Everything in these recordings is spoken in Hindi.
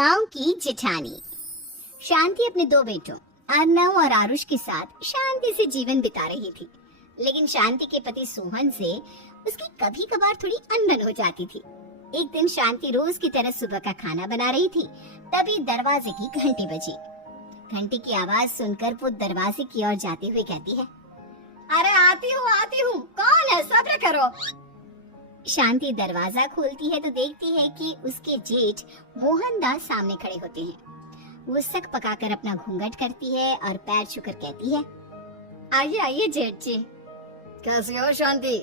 गांव की जेठानी। शांति अपने दो बेटों अर्नव और आरुष के साथ शांति से जीवन बिता रही थी, लेकिन शांति के पति सोहन से उसकी कभी कभार थोड़ी अनबन हो जाती थी। एक दिन शांति रोज की तरह सुबह का खाना बना रही थी, तभी दरवाजे की घंटी बजी। घंटी की आवाज सुनकर वो दरवाजे की ओर जाते हुए कहती है, अरे आती हूँ, कौन है, सब्र करो। शांति दरवाजा खोलती है तो देखती है कि उसके जेठ मोहनदास सामने खड़े होते हैं। वो सक पकाकर अपना घूंघट करती है और पैर छूकर कहती है, आइए आइए जेठ जी। कैसी हो शांति?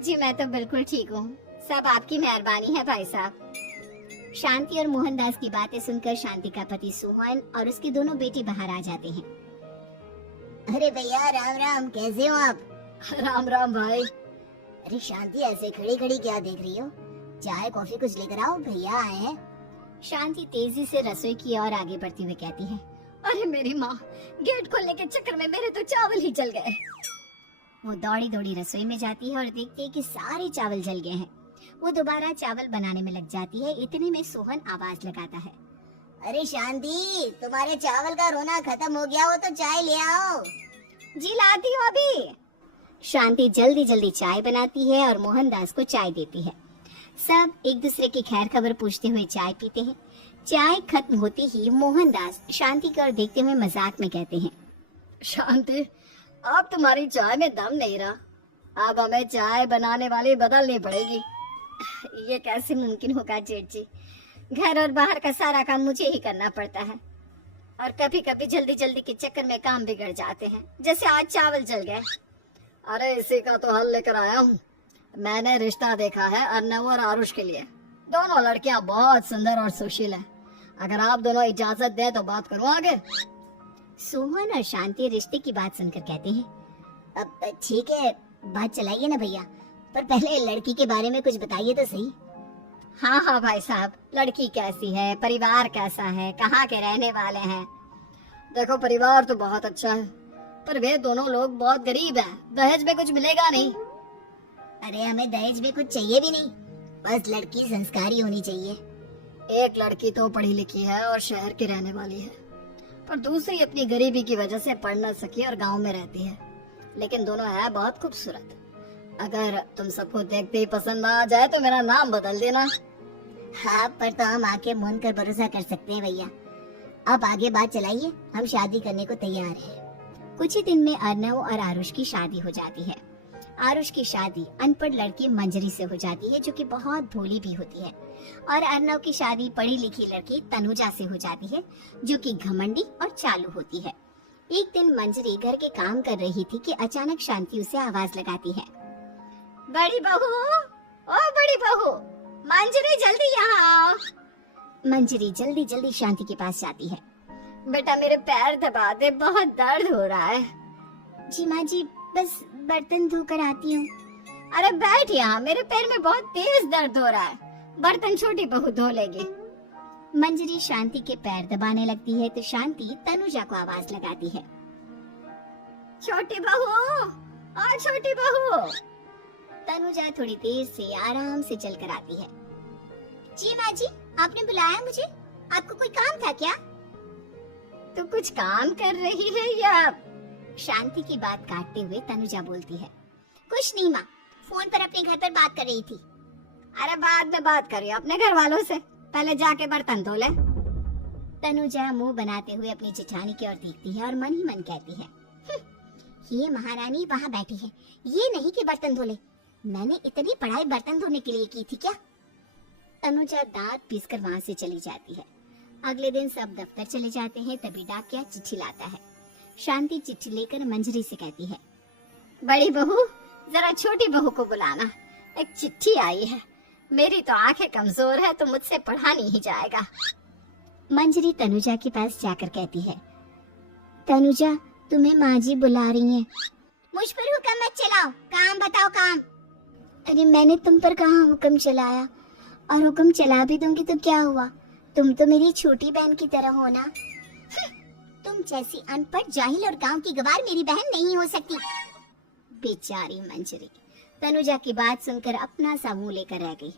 जी मैं तो बिल्कुल ठीक हूँ, सब आपकी मेहरबानी है भाई साहब। शांति और मोहनदास की बातें सुनकर शांति का पति सोहन और उसके दोनों बेटे बाहर आ जाते हैं। अरे भैया राम राम, कैसे हो आप? राम राम भाई। अरे शांति ऐसे खड़ी खड़ी क्या देख रही हो? चाय कॉफी कुछ लेकर आओ, भैया आए हैं। शांति तेजी से रसोई की ओर आगे बढ़ती हुई कहती है, अरे मेरी माँ, गेट खोलने के चक्कर में मेरे तो चावल ही जल गए। वो दौड़ी दौड़ी रसोई में जाती है और देखती है कि सारे चावल जल गए हैं। वो दोबारा चावल बनाने में लग जाती है। इतने में सोहन आवाज लगाता है, अरे शांति, तुम्हारे चावल का रोना खत्म हो गया हो तो चाय ले आओ। जी लाती हूँ अभी। शांति जल्दी जल्दी चाय बनाती है और मोहनदास को चाय देती है। सब एक दूसरे की खैर खबर पूछते हुए चाय पीते हैं। चाय खत्म होते ही मोहनदास शांति की ओर देखते हुए मजाक में कहते हैं, शांति, अब तुम्हारी चाय में दम नहीं रहा, अब हमें चाय बनाने वाली बदलनी पड़ेगी। ये कैसे मुमकिन होगा जेठ जी? घर और बाहर का सारा काम मुझे ही करना पड़ता है और कभी कभी जल्दी जल्दी के चक्कर में काम बिगड़ जाते हैं, जैसे आज चावल जल गए। अरे इसी का तो हल लेकर आया हूँ। मैंने रिश्ता देखा है अर्नव और आरुष के लिए। दोनों लड़कियाँ बहुत सुंदर और सुशील हैं। अगर आप दोनों इजाजत दें तो बात करूँ आगे। सोहन और शांति रिश्ते की बात सुनकर कहते हैं, अब ठीक है, बात चलाइए ना भैया, पर पहले लड़की के बारे में कुछ बताइए तो सही। हाँ भाई साहब, लड़की कैसी है, परिवार कैसा है, कहाँ के रहने वाले हैं? देखो परिवार तो बहुत अच्छा है, पर वे दोनों लोग बहुत गरीब हैं। दहेज में कुछ मिलेगा नहीं। अरे हमें दहेज में कुछ चाहिए भी नहीं, बस लड़की संस्कारी होनी चाहिए। एक लड़की तो पढ़ी लिखी है और शहर की रहने वाली है, पर दूसरी अपनी गरीबी की वजह से पढ़ न सकी और गांव में रहती है, लेकिन दोनों है बहुत खूबसूरत। अगर तुम सबको देखते ही पसंद आ जाए तो मेरा नाम बदल देना। हाँ, पर तो हम आके मूंद कर भरोसा कर सकते हैं भैया। अब आगे बात चलाइए, हम शादी करने को तैयार हैं। कुछ ही दिन में अर्नव और आरुष की शादी हो जाती है। आरुष की शादी अनपढ़ लड़की मंजरी से हो जाती है, जो कि बहुत भोली भी होती है, और अर्नव की शादी पढ़ी लिखी लड़की तनुजा से हो जाती है, जो कि घमंडी और चालू होती है। एक दिन मंजरी घर के काम कर रही थी कि अचानक शांति उसे आवाज लगाती है, बड़ी बहू, ओ बड़ी बहू, मंजरी जल्दी यहाँ आओ। मंजरी जल्दी जल्दी शांति के पास जाती है। बेटा मेरे पैर दबा दे, बहुत दर्द हो रहा है। जी माँ जी, बस बर्तन धोकर आती हूँ। अरे बैठ यहाँ, मेरे पैर में बहुत तेज दर्द हो रहा है, बर्तन छोटी बहू धो लेगी। मंजरी शांति के पैर दबाने लगती है तो शांति तनुजा को आवाज लगाती है, छोटी बहू, और छोटी बहू। तनुजा थोड़ी देर से आराम से चल कर आती है। जी माँ जी, आपने बुलाया मुझे? आपको कोई काम था क्या? तू कुछ काम कर रही है या? शांति की बात काटते हुए तनुजा बोलती है, कुछ नहीं माँ, फोन पर अपने घर पर बात कर रही थी। अरे बाद में बात करिए अपने घर वालों से, पहले जाके बर्तन धो ले। तनुजा मुंह बनाते हुए अपनी जेठानी की ओर देखती है और मन ही मन कहती है, ये महारानी वहाँ बैठी है, ये नहीं कि बर्तन धो ले। मैंने इतनी पढ़ाई बर्तन धोने के लिए की थी क्या? तनुजा दांत पीसकर वहाँ से चली जाती है। अगले दिन सब दफ्तर चले जाते हैं, तभी डाकिया चिट्ठी लाता है। शांति चिट्ठी लेकर मंजरी से कहती है, बड़ी बहू, जरा छोटी बहू को बुलाना, एक चिट्ठी आई है। मेरी तो आंखें कमजोर है तो मुझसे पढ़ा नहीं जाएगा। मंजरी तनुजा के पास जाकर कहती है, तनुजा, तुम्हें माँ जी बुला रही हैं। मुझ पर हुक्म मत चलाओ, काम बताओ काम। अरे मैंने तुम पर कहाँ हुक्म चलाया, और हुक्म चला भी दूंगी तो क्या हुआ? तुम तो मेरी छोटी बहन की तरह हो ना। तुम जैसी अनपढ़, जाहिल और गांव की गवार मेरी बहन नहीं हो सकती। बेचारी मंजरी तनुजा की बात सुनकर अपना सा मुंह लेकर रह गई।